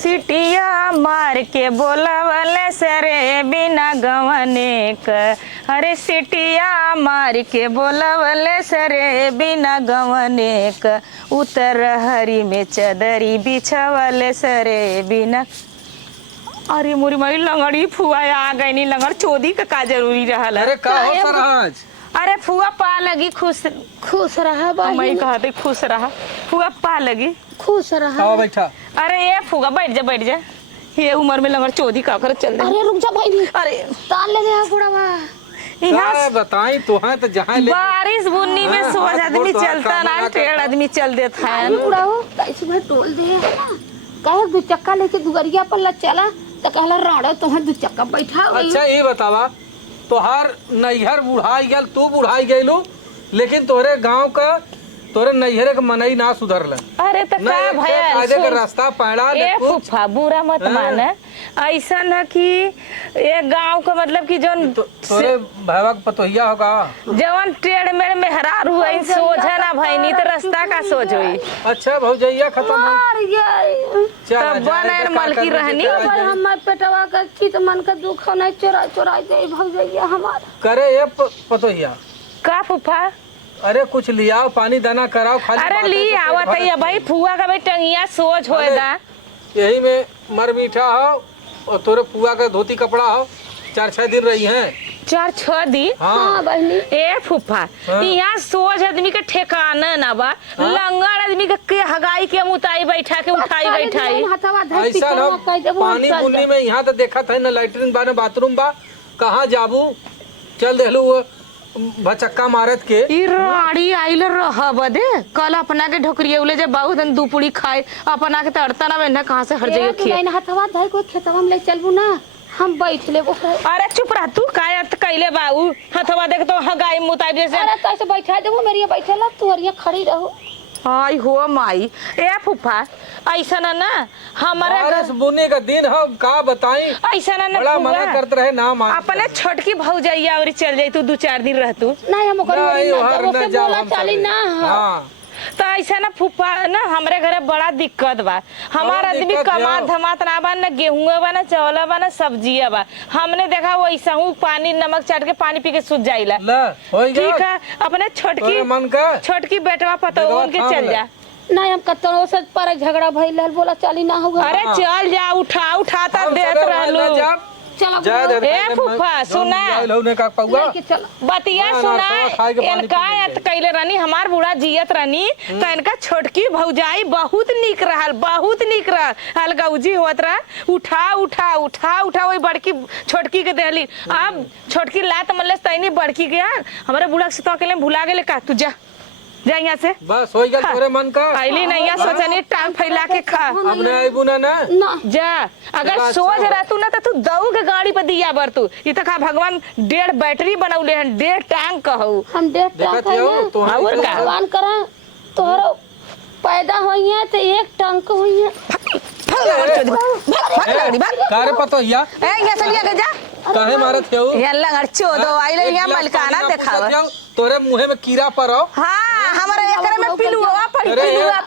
सिटिया मार के बोलावले सरे बिना गवने क। अरे सिटिया मार के बोलावले सरे बिना गवने क। उतर हरी में चदरी बिछावले सरे बिना। अरे मोरी मारी लंगड़ी फुआ आ गई नी लंगड़ चोदी का जरूरी रहल। अरे का हो सरहज? अरे फुआ पा लगी खुश खुश रहा मैं बहिन, कहते खुश रहा फुआ पा लगी खुश रहा। आओ बैठा। अरे ये फुआ बैठ जा बैठ जा। ये उम्र में लंगड़ चोदी का कर चल दे। अरे रुक जा भाई, अरे ताल ले दे बुढ़वा। यहाँ बताई तो है तो जहाँ ले बारिश बुन्नी में हाँ, सोच हाँ, आदमी वो तो चलता ना काम टेढ़ आदमी चल देता है। अरे बुढ़ाओ कैसे भाई टोल दे है ना, कहे दू चक्का लेके दुगरिया पर ला चला तो कहला राड़ा तोहर दू चक्का बैठा गई। अच्छा ये बतावा तोहार नैहर बुढ़ाई गल तू बुढ़ाई गइलू लेकिन तोरे गांव का तोरे नैहरे के मनई ना सुधरल। अरे तो का भैया कायदे के रास्ता पैड़ा ए फूफा बुरा मत माने ऐसा न कि ये गांव का मतलब कि जौन तोरे भावा के पतोहिया होगा जवन टेढ़ मेढ़ मेहरार हुआ सोझा ना भईनी तो रास्ता का सोच हुई। अच्छा भौजैया खत्म हो मार गई तब बनर मलकी रहनी पर हम पेटवा का चित मन का दुख नहीं चोरा चोरा दे भौजैया हमार करे ये पतोहिया। का फूफा? अरे कुछ लियाओ पानी दाना कराओ खाली। अरे ली आवत है भाई फुआ का भाई टंगिया सोच होएगा। यही में मर मीठा हो और तोरे पुआ का धोती कपड़ा हो 4-6 दिन रही हैं। 4-6 दिन? हाँ बहनी। ए फूफा यहाँ सोच आदमी के ठेकाना ना बा। लंगड़ आदमी के हगाई के मुताई बैठा के उठाई बैठाई ऐसा ना पानी बुन्नी में यहाँ तो देखा था न लैट्रिन बा न बाथरूम बा कहाँ जाबू चल देलू भचक्का मारत के। ई राड़ी आइल रह बदे कल अपना के ढोकरिया उले जे बहुत दिन दुपुड़ी खाए अपना के तड़ता ना वेना कहां से हर जगह खे। नहीं हथवा धाई को खेतवा में ले चलबू ना हम बैठ लेबो। अरे चुप रह तू कायत कइले बाऊ हथवा देख तो हगाई मुताई जैसे। अरे कैसे बैठा देबो मेरी बैठेला तू हरिया खड़ी रहो। आई हो माई ए फूफा ऐसा ना हमारे बारिश बुनी का दिन हो का बताई ऐसा ना बड़ा मना करते रहे ना मान अपने छोटकी भौजैया और चल जाई तू 2-4 दिन रह तू नहीं हम ओकर नहीं, ओहर ओके न जाओ बोला हम चाली सब। ना। हाँ तो ऐसा ना फूफा ना हमारे घरे बड़ा दिक्कत बा। हमारा आदमी दिक्कत कमा है। धमात ना बा ना गेहूं बा ना चावल बा ना सब्जिया बा। हमने देखा वैसा हूँ पानी नमक चाट के पानी पी के सूझ जाइला। ला होई गया ठीक है अपने तोरे मन का छोटकी बेटवा पतो बेटवा उनके थाम चल ले। जा। नहीं हम कतनो से पर झगड़ा भइल बोला चाली ना होगा। अरे चल जा उठा उठाता हम देत सदर रहलू। वाला जाब, चलो जा दे ए फूफा सुना लौने का पौआ लेके चलो। बतिया ना, सुना ना, खाए के पानी इनका पी एत कैले रानी हमार बूढ़ा जियत रानी तो इनका छोटकी भौजाई बहुत निक रहल बहुत निक रहल अलगौजी होत रहा उठा उठा उठा उठा वही बड़की छोटकी के देली। अब छोटकी लात मल्ले तैनी बड़की के हमारे बूढ़ा से तो अकेले भुला गेले का तू जा जा यहाँ से बस होई गया तोरे मन का पहली नहीं सोचनी टांग फैला के खा हमने आईबू ना ना ना जा अगर सोच रहतू ना तो तू दऊ के गाड़ी पर दिया बर तू ये तो का भगवान 1.5 बैटरी बनौले हैं 1.5 टैंक कहू। हम देख देखत टांग हो है तो और का? भगवान करा तोहरो पैदा होई है तो एक टंक होई है। कारे पतोहिया यहाँ से लिया के जा काहे मारत हो यल्ला घर चोदो आइले यहाँ मलकाना देखावा। तोरे मुंह में कीड़ा पड़ो। हाँ हमारे एकरे में पिलुआ पड़ी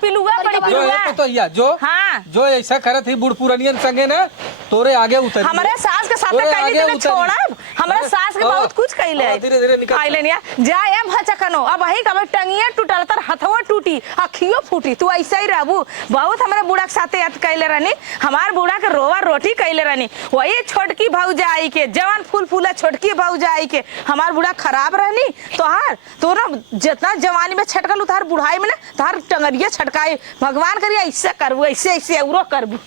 पिलुआ पड़ी जो पिलुआ। है पतोहिया जो हाँ जो ऐसा करत ही बुढ़ पुरानियन संगे ना तोरे आगे उतर हमारे सास के साथ कैली तो छोड़ा हमारे सास के बहुत कुछ कैले धीरे-धीरे निकल आइले निया जा ए भचकनो अब वही कब टंगिया टूटल तर हथवा टूटी अखियो फूटी तू ऐसा ही रहबू। बहुत हमारे बूढ़ा के साथ याद कैले रहनी हमार बूढ़ा के रोवा रोटी कैले रहनी वही छोटकी भौजाई के जवान फूल फूला छोटकी भौजाई के हमार बूढ़ा खराब रहनी तो ना जितना जवानी में छटकल उतार बुढ़ाई में ना तार टंगरिया छटकाई भगवान करिए ऐसे करबू ऐसे ऐसे औरो करबू।